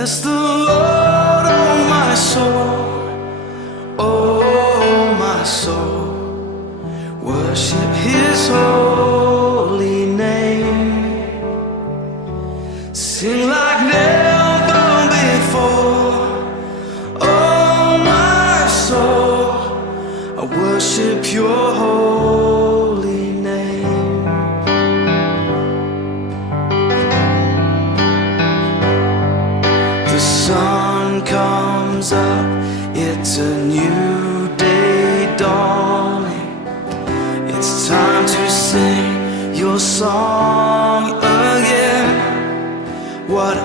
Bless the Lord, oh my soul, oh my soul. Worship His holy name. Sing like never before. Oh my soul, I worship Your holy name. The sun comes up, it's a new day dawning. It's time to sing Your song again. What